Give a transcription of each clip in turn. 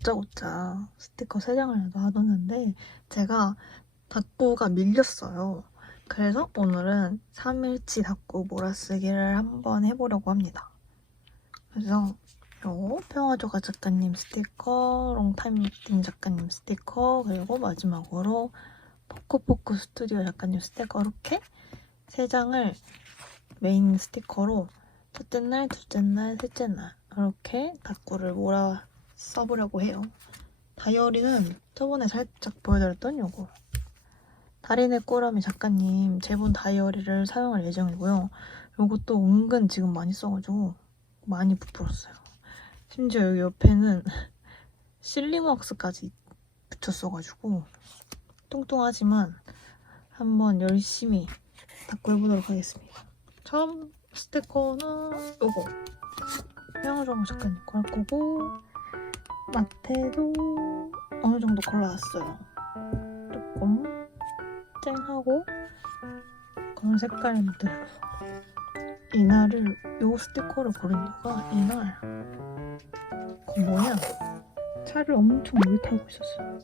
다짜고짜 스티커 3장을 놔뒀는데 제가 닦구가 밀렸어요. 그래서 오늘은 3일치 닦구 몰아쓰기를 한번 해보려고 합니다. 그래서 요 평화조가 작가님 스티커, 롱타임띵 작가님 스티커, 그리고 마지막으로 포크포크 스튜디오 작가님 스티커 이렇게 3장을 메인 스티커로 첫째 날, 둘째 날, 셋째 날 이렇게 닭구를 몰아 써보려고 해요. 다이어리는 저번에 살짝 보여드렸던 요거 달인의 꼬라미 작가님 제본 다이어리를 사용할 예정이고요. 요것도 은근 지금 많이 써가지고 많이 부풀었어요. 심지어 여기 옆에는 실링왁스까지 붙였어가지고 뚱뚱하지만 한번 열심히 닦고 해보도록 하겠습니다. 처음 스티커는 요거 평화정우 작가님 거할 거고 마테도 어느 정도 골라왔어요. 조금 쨍하고 그런 색깔들로 이날을 요 스티커를 고른 이유가 이날 그 뭐냐 차를 엄청 오래 타고 있었어요.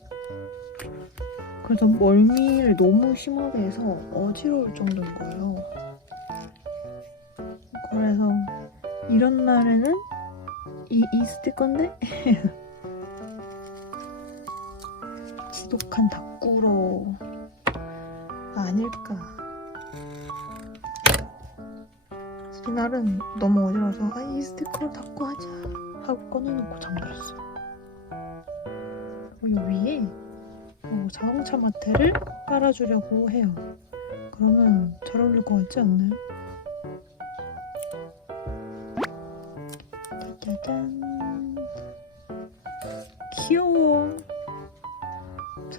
그래서 멀미를 너무 심하게 해서 어지러울 정도인 거예요. 그래서 이런 날에는 이, 이 스티커인데 지독한 닭구로 아닐까. 이날은 너무 어지러워서 아, 이 스티커로 닭구 하자 하고 꺼내놓고 잠들었어요. 그리고 위에 어, 자동차 마테를 깔아주려고 해요. 그러면 잘 어울릴 것 같지 않나요? 짜잔. 귀여워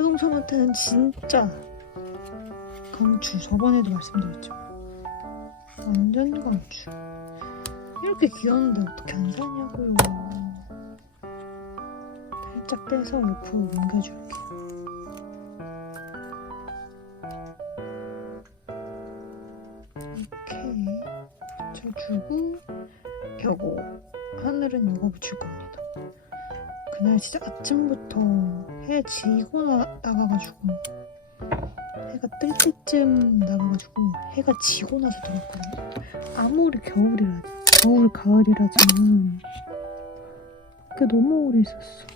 마트는 진짜 강추 저번에도 말씀드렸지만 완전 강추. 이렇게 귀여운데 어떻게 안 사냐고요. 살짝 떼서 옆으로 옮겨줄게요. 이렇게 붙여주고 펴고 하늘은 이거 붙일 겁니다. 그날 진짜 아침부터 해 지고 나, 나가가지고 해가 뜰 때쯤 나가가지고 해가 지고 나서 들었거든요. 아무리 겨울이라지 겨울 가을이라지만 그게 너무 오래 있었어.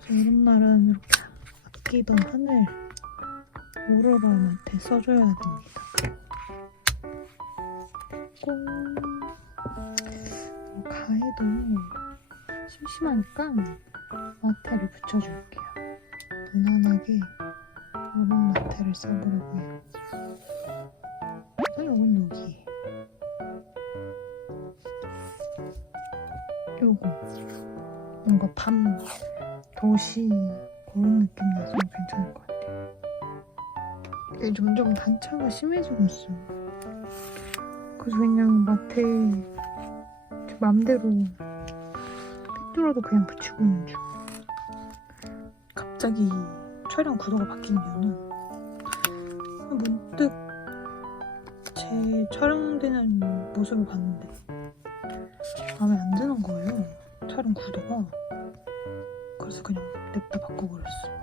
그래서 이런 날은 이렇게 아끼던 하늘 오로라한테 써줘야 됩니다. 꽁 가해도 심심하니까 붙여줄게요. 무난하게 얼음 마테를 써보려고 해요. 이건 여기에. 요거 뭔가 밤 도시 그런 느낌 나서 괜찮을 것 같아요. 이게 점점 단차가 심해지고 있어. 그래서 그냥 마테에 제 맘대로 삐뚤어도 그냥 붙이고 있는 중. 갑자기 촬영 구도가 바뀐 이유는 문득 제 촬영되는 모습을 봤는데 마음에 안 드는 거예요. 촬영 구도가. 그래서 그냥 냅다 바꿔버렸어. 따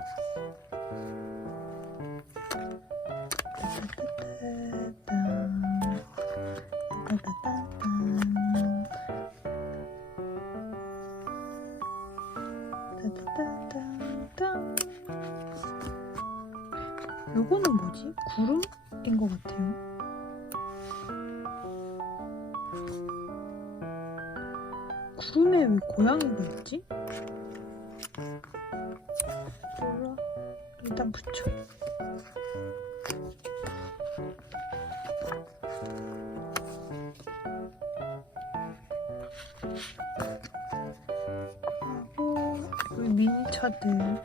하고 여기 미니 차들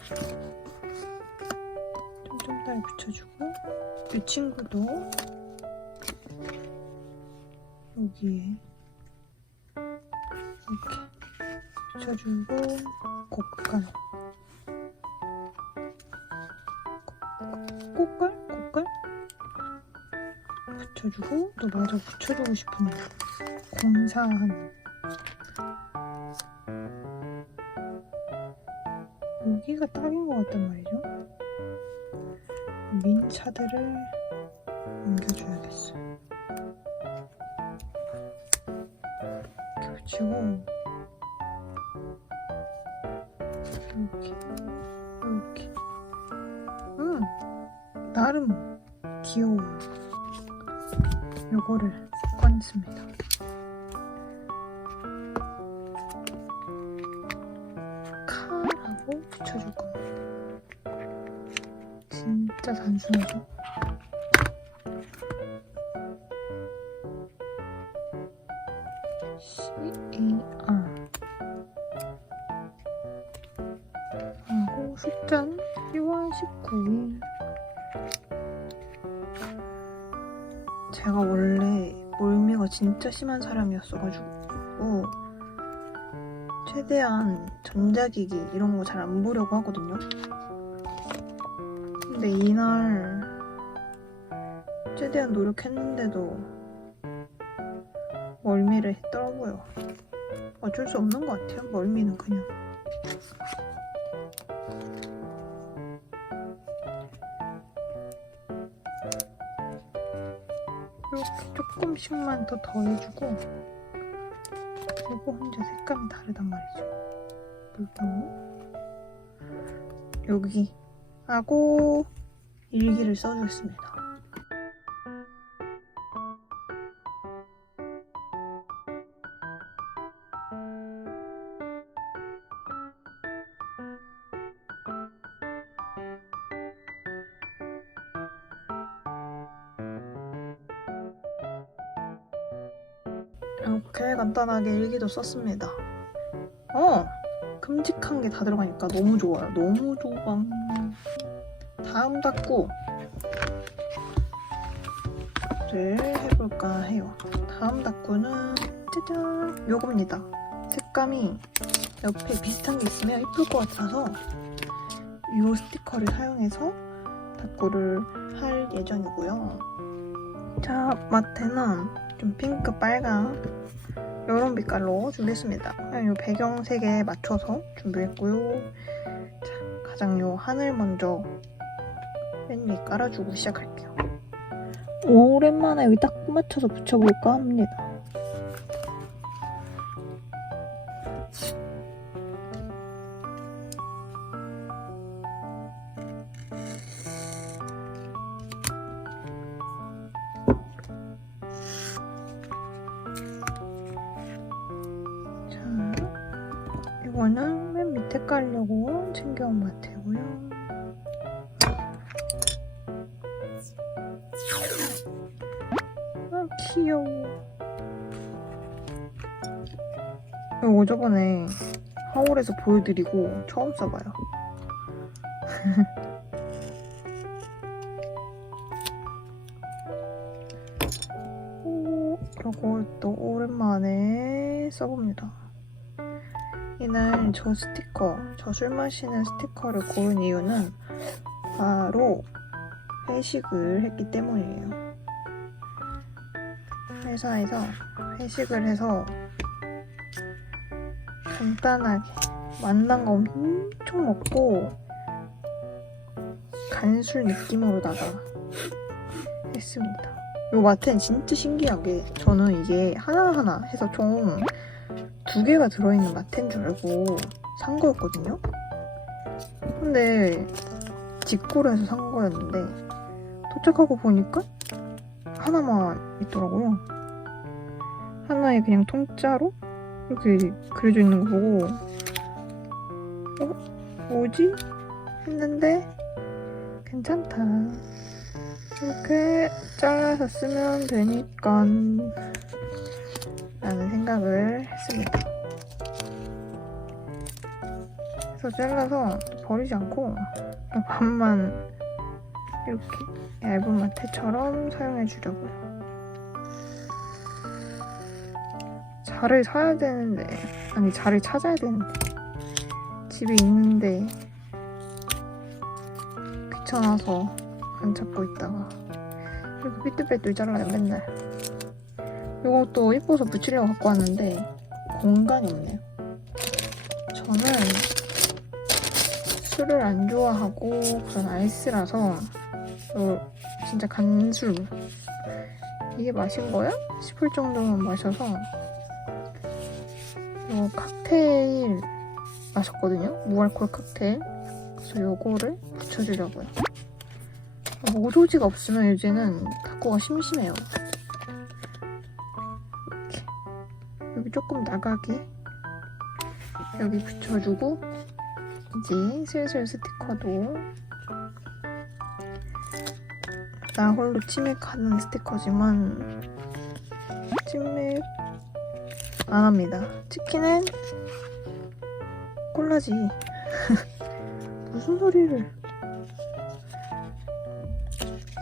좀좀달 붙여주고 이 친구도 여기에 이렇게 붙여주고 곡간 붙여주고 또 마저 붙여주고 싶은데 봉사하는 여기가 딱인 것 같단 말이죠. 민차들을 옮겨줘야겠어요. 이렇게 붙이고 이렇게 이렇게 음 나름. 요거를 꺼냈습니다. 칼하고 붙여줄 겁니다. 진짜 단순하죠? 숫자는 10월 19일 제가 원래 멀미가 진짜 심한 사람이었어가지고 최대한 전자기기 이런 거 잘 안 보려고 하거든요. 근데 이날 최대한 노력했는데도 멀미를 했더라고요. 어쩔 수 없는 것 같아요. 멀미는 그냥. 조금씩만 더 더해주고 그리고 혼자 색감이 다르단 말이죠. 물병 여기 하고 일기를 써주겠습니다. 간단하게 일기도 썼습니다. 어! 큼직한 게 다 들어가니까 너무 좋아요. 너무 좋아. 다음 닦고 를 해볼까 해요. 다음 닦고는 짜잔! 요겁니다. 색감이 옆에 비슷한 게 있으면 예쁠 것 같아서 이 스티커를 사용해서 닦고를 할 예정이고요. 자, 마테는 좀 핑크, 빨강 이런 빛깔로 준비했습니다. 그냥 요 배경색에 맞춰서 준비했고요. 자, 가장 요 하늘 먼저 맨 위에 깔아주고 시작할게요. 오랜만에 여기 딱 맞춰서 붙여볼까 합니다. 이거는 맨 밑에 깔려고 챙겨온 마테고요. 아, 귀여워. 이거 저번에 하울에서 보여드리고 처음 써봐요. 오, 이걸 또 오랜만에 써봅니다. 이날 저 스티커, 저 술 마시는 스티커를 고른 이유는 바로 회식을 했기 때문이에요. 회사에서 회식을 해서 간단하게 만난 거 엄청 먹고 간술 느낌으로다가 했습니다. 요 마트는 진짜 신기하게 저는 이게 하나하나 해서 총 두 개가 들어있는 마트인 줄 알고 산 거였거든요. 근데 해서 산 거였는데 도착하고 보니까 하나만 있더라고요. 하나에 그냥 통짜로 이렇게 그려져 있는 거 보고 어? 뭐지? 했는데 괜찮다. 이렇게 잘라서 쓰면 되니까 라는 생각을 했습니다. 그래서 잘라서 버리지 않고 반만 이렇게 얇은 마테처럼 사용해 주려고요. 자를 사야 되는데 아니 자를 찾아야 되는데 집에 있는데 귀찮아서 안 찾고 있다가 이렇게 삐뚤빼뚤 잘라요 맨날 이것도 이뻐서 붙이려고 갖고 왔는데 공간이 없네요. 저는 술을 안 좋아하고 그런 아이스라서 요 진짜 간술 이게 마신 거야? 싶을 정도만 마셔서 요 칵테일 마셨거든요. 무알콜 칵테일. 그래서 요거를 붙여주려고요. 모조지가 없으면 이제는 닦고가 심심해요. 조금 나가게 여기 붙여주고 이제 슬슬 스티커도 나 홀로 치맥하는 스티커지만 치맥 안 합니다. 치킨은 콜라지. 무슨 소리를.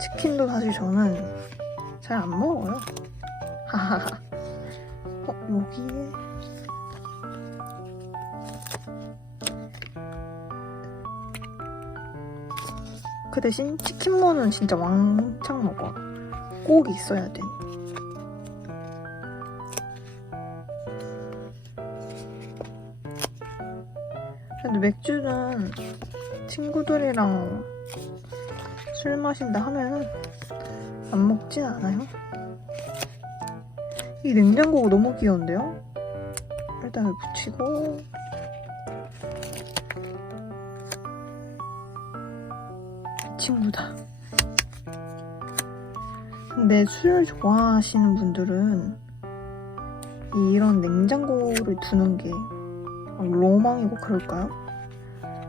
치킨도 사실 저는 잘 안 먹어요. 하하하. 어, 여기에. 그 대신 치킨무는 진짜 왕창 먹어. 꼭 있어야 돼. 근데 맥주는 친구들이랑 술 마신다 하면은 안 먹진 않아요. 이 냉장고가 너무 귀여운데요? 일단 붙이고 친구다. 근데 술 좋아하시는 분들은 이런 냉장고를 두는 게 로망이고 그럴까요?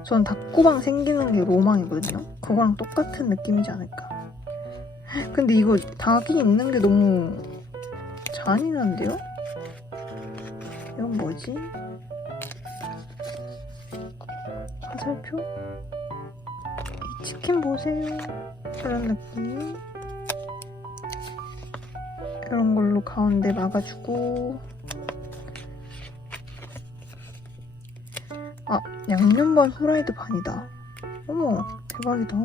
전 닭구방 생기는 게 로망이거든요. 그거랑 똑같은 느낌이지 않을까. 근데 이거 닭이 있는 게 너무 잔인한데요? 이건 뭐지? 화살표? 이 치킨 보세요. 그런 느낌. 이런 걸로 가운데 막아주고 아, 양념 반 후라이드 반이다. 어머, 대박이다.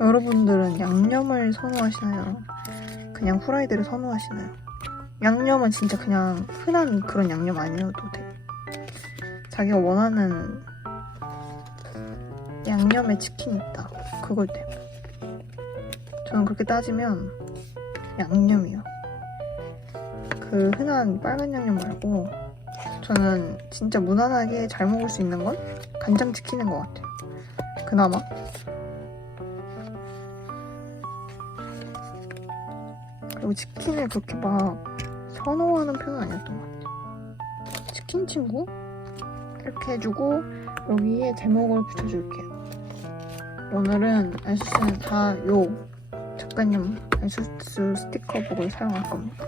여러분들은 양념을 선호하시나요? 그냥 후라이드를 선호하시나요? 양념은 진짜 그냥 흔한 그런 양념 아니어도 돼. 자기가 원하는 양념의 치킨이 있다. 그걸 때. 저는 그렇게 따지면 양념이요. 그 흔한 빨간 양념 말고 저는 진짜 무난하게 잘 먹을 수 있는 건 간장 치킨인 것 같아요. 그나마. 그리고 치킨을 그렇게 막 선호하는 편은 아니었던 것 같아요. 치킨 친구? 이렇게 해주고 여기에 제목을 붙여줄게요. 오늘은 알수스는 다요 작가님 알수스 스티커북을 사용할 겁니다.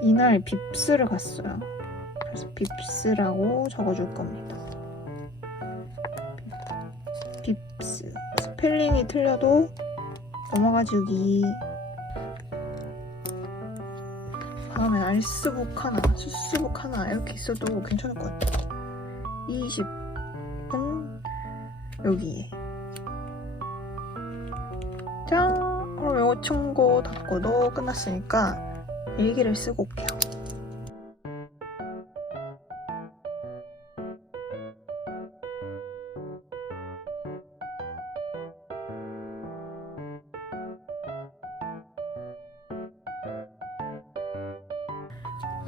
이날 빕스를 갔어요. 그래서 빕스라고 적어줄 겁니다. 빕스. 스펠링이 틀려도 넘어가주기. 다음에 알스북 하나, 수스북 하나 이렇게 있어도 괜찮을 것 같아요. 20분 여기에. 짠! 그럼 이거 충고 닫고도 끝났으니까 일기를 쓰고 올게요.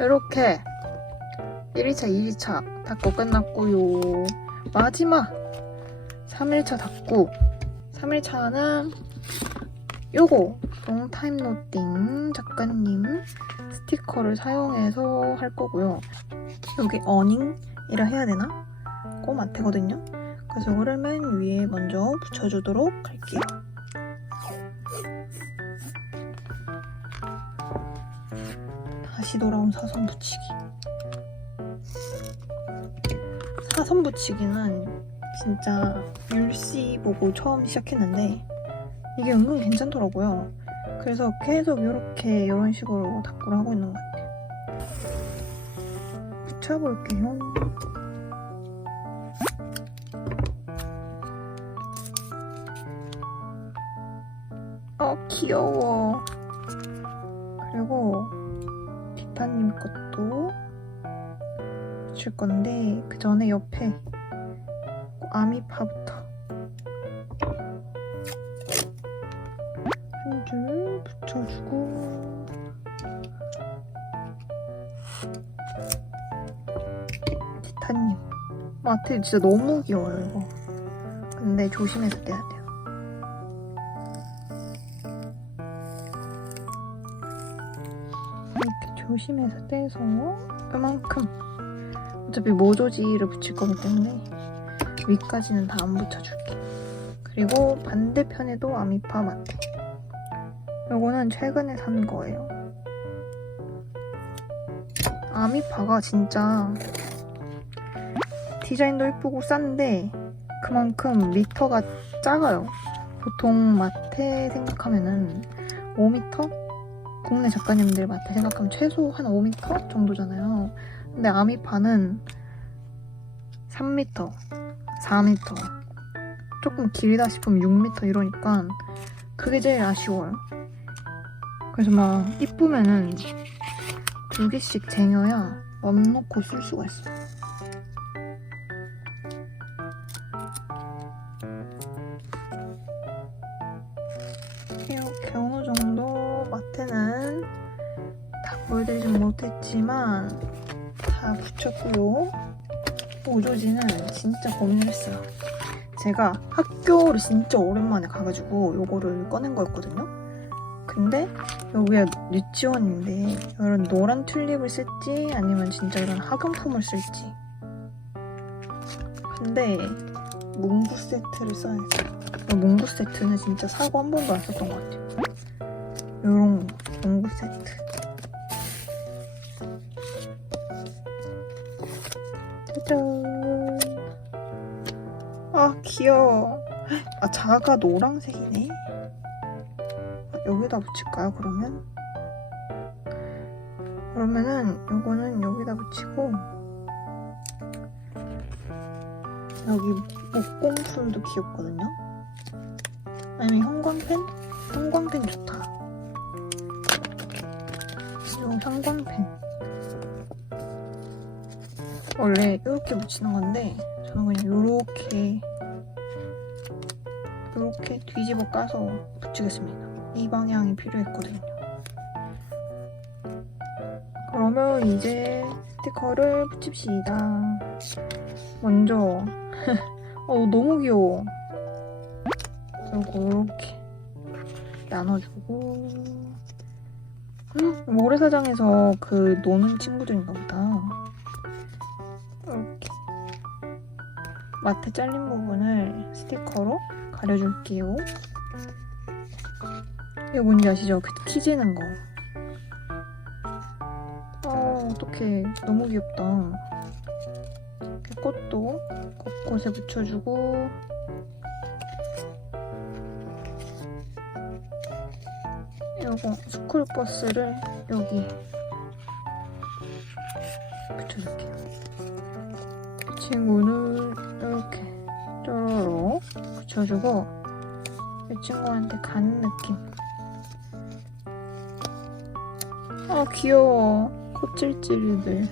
이렇게 1일차, 2일차 닫고 끝났고요. 마지막 3일차 닫고 3일차는 요거 롱타임 노띵 작가님 스티커를 사용해서 할 거고요. 여기 어닝이라 해야 되나? 꼬마태거든요. 그래서 이거를 맨 위에 먼저 붙여주도록 할게요. 다시 돌아온 사선 붙이기. 사선 붙이기는 진짜 율씨 보고 처음 시작했는데 이게 은근 괜찮더라고요. 그래서 계속 이렇게 이런 식으로 닦고를 하고 있는 것 같아요. 붙여볼게요. 어 귀여워. 그리고 기타님 것도 붙일 건데 그 전에 옆에 아미파부터 한 줄 붙여주고 기타님. 마트 진짜 너무 귀여워요 이거. 근데 조심해서 떼야 돼요 조심해서 떼서 이만큼 어차피 모조지를 붙일 거기 때문에 위까지는 다 안 붙여줄게. 그리고 반대편에도 아미파 마트. 요거는 최근에 산 거예요. 아미파가 진짜 디자인도 예쁘고 싼데 그만큼 미터가 작아요. 보통 마테 생각하면은 5m? 국내 작가님들 마트 생각하면 최소 한 5m 정도잖아요. 근데 아미파는 3m, 4m, 조금 길다 싶으면 6m 이러니까 그게 제일 아쉬워요. 그래서 막 이쁘면은 두 개씩 쟁여야 맘 놓고 쓸 수가 있어 못했지만 다 붙였고요. 오조지는 진짜 고민을 했어요. 제가 학교를 진짜 오랜만에 가가지고 요거를 꺼낸 거였거든요. 근데 여기가 유치원인데 이런 노란 튤립을 쓸지 아니면 진짜 이런 학용품을 쓸지 근데 문구 세트를. 이 문구 세트는 진짜 사고 한 번도 안 썼던 것 같아요. 요런 문구 세트. 귀여워. 아, 자가 노란색이네. 아, 여기다 붙일까요, 그러면? 그러면은, 요거는 여기다 붙이고, 여기 목공풀도 귀엽거든요? 아니면 형광펜? 형광펜 좋다. 요 형광펜. 원래 이렇게 붙이는 건데 저는 그냥 요렇게 요렇게 뒤집어 까서 붙이겠습니다. 이 방향이 필요했거든요. 그러면 이제 스티커를 붙입시다. 먼저 어 너무 귀여워. 이렇게 나눠주고 헉, 모래사장에서 그 노는 친구들인가 보다. 마트 잘린 부분을 스티커로 가려줄게요. 이거 뭔지 아시죠? 그 키지는 거. 아 어떡해 너무 귀엽다. 꽃도 곳곳에 붙여주고 요거 스쿨버스를 여기 붙여줄게요. 이 친구는 붙여주고 이 친구한테 가는 느낌. 아 귀여워. 코찔찔이들.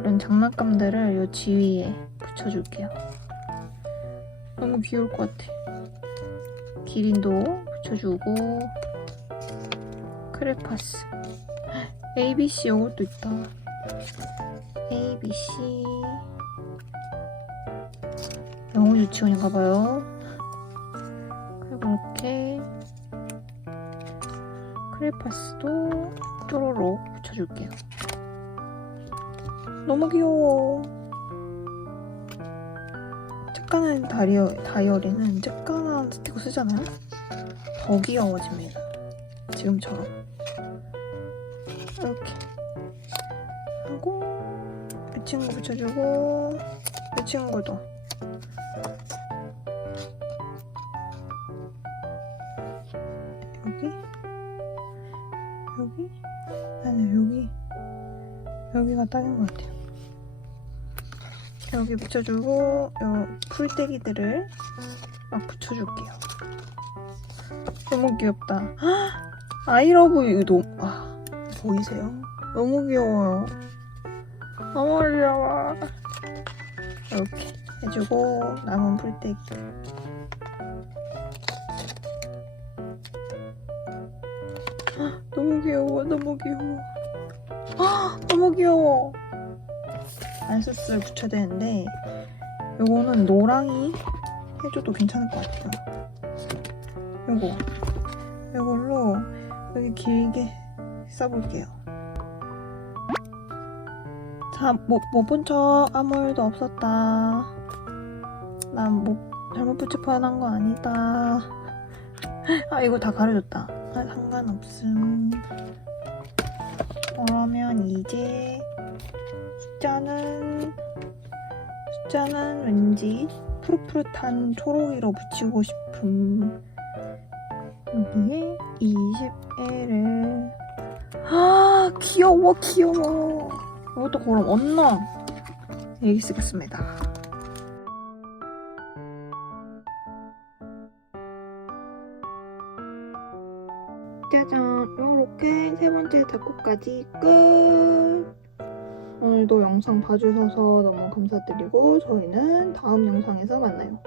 이런 장난감들을 이 지위에 붙여줄게요. 너무 귀여울 것 같아. 기린도 붙여주고 크레파스 ABC 이것도 있다 ABC 영어 유치원인가 봐요 그리고 이렇게 크레파스도 쪼로록 붙여줄게요 너무 귀여워 쬐깐한 다이어, 다이어리는 쬐깐한 스티커 쓰잖아요? 더 귀여워집니다. 지금처럼. 이렇게. 하고, 이 친구 붙여주고, 이 친구도. 딱인 것 같아요. 여기 붙여주고 요 풀떼기들을 막 붙여줄게요. 너무 귀엽다. 아이러브 유도. 아, 보이세요? 너무 귀여워요. 너무 귀여워. 이렇게 해주고 남은 풀떼기. 헉, 너무 귀여워, 너무 귀여워. 아, 너무 귀여워. 안소스를 붙여야 되는데 요거는 노랑이 해줘도 괜찮을 것 같아요. 요거 요걸로 여기 길게 써볼게요. 자, 뭐, 못본 척 아무 일도 없었다. 난 뭐, 잘못 붙여 표현한 거 아니다. 아, 이거 다 가려줬다. 아, 상관없음. 이제 숫자는 숫자는 왠지 푸릇푸릇한 초록이로 붙이고 싶음. 여기에 20L을. 아 귀여워 귀여워. 이것도 그럼 언능 여기 쓰겠습니다 작곡까지 끝. 오늘도 영상 봐주셔서 너무 감사드리고 저희는 다음 영상에서 만나요